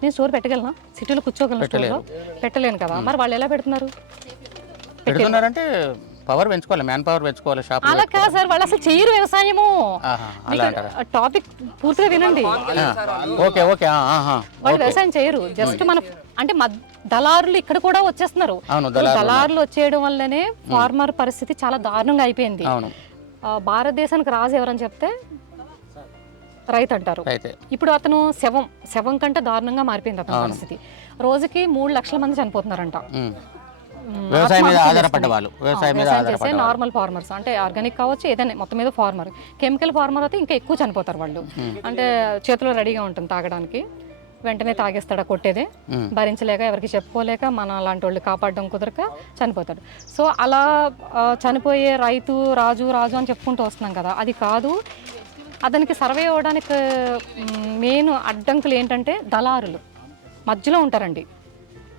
నేను స్టోర్ పెట్టగలనా? సిటీలో కూర్చోగలను స్టోర్లో? పెట్టలేను. కదా. మరి వాళ్ళు ఎలా పెడుతున్నారు? పెడుతున్నారంటే పవర్ పెంచుకోవాలి మ్యాన్ పవర్ పెంచుకోవాలి షాప్ అలా కాదు సార్ వాళ్ళు అసలు చేయరు వ్యవసాయము. టాపిక్ పూర్తిగా వినండి. Okay okay. వాళ్ళు వ్యవసాయం చేయరు. జస్ట్ మన అంటే దళారులు ఇక్కడ కూడా వచ్చేస్తున్నారు. అవును దళారులు వచ్చేయడం వల్లనే ఫార్మర్ పరిస్థితి చాలా దారుణంగా అయిపోయింది. అవును. ఆ, భారతదేశానికి రాజు ఎవరని చెప్తే రైతు. అంటారు ఇప్పుడు అతను శవం శవం కంటే దారుణంగా మారిపోయింది అతని పరిస్థితి. రోజుకి మూడు లక్షల మంది చనిపోతున్నారంట. వ్యవసాయం మీద ఆధారపడ్డ. వాళ్ళు. వ్యవసాయం మీద చేసే. నార్మల్ ఫార్మర్స్ అంటే ఆర్గానిక్ కావచ్చు ఏదైనా మొత్తం మీద ఫార్మర్ కెమికల్ ఫార్మర్ అయితే ఇంకా ఎక్కువ చనిపోతారు వాళ్ళు. అంటే చేతిలో రెడీగా ఉంటుంది తాగడానికి. వెంటనే తాగేస్తాడా కొట్టేదే. భరించలేక ఎవరికి చెప్పుకోలేక మన లాంటి వాళ్ళు కాపాడడం కుదరక చనిపోతాడు. సో అలా చనిపోయే రైతు రాజు రాజు అని చెప్పుకుంటూ వస్తున్నాం కదా. అది కాదు అతనికి సర్వే అవ్వడానికి మెయిన్ అడ్డంకులు ఏంటంటే దళారులు. మధ్యలో ఉంటారండి.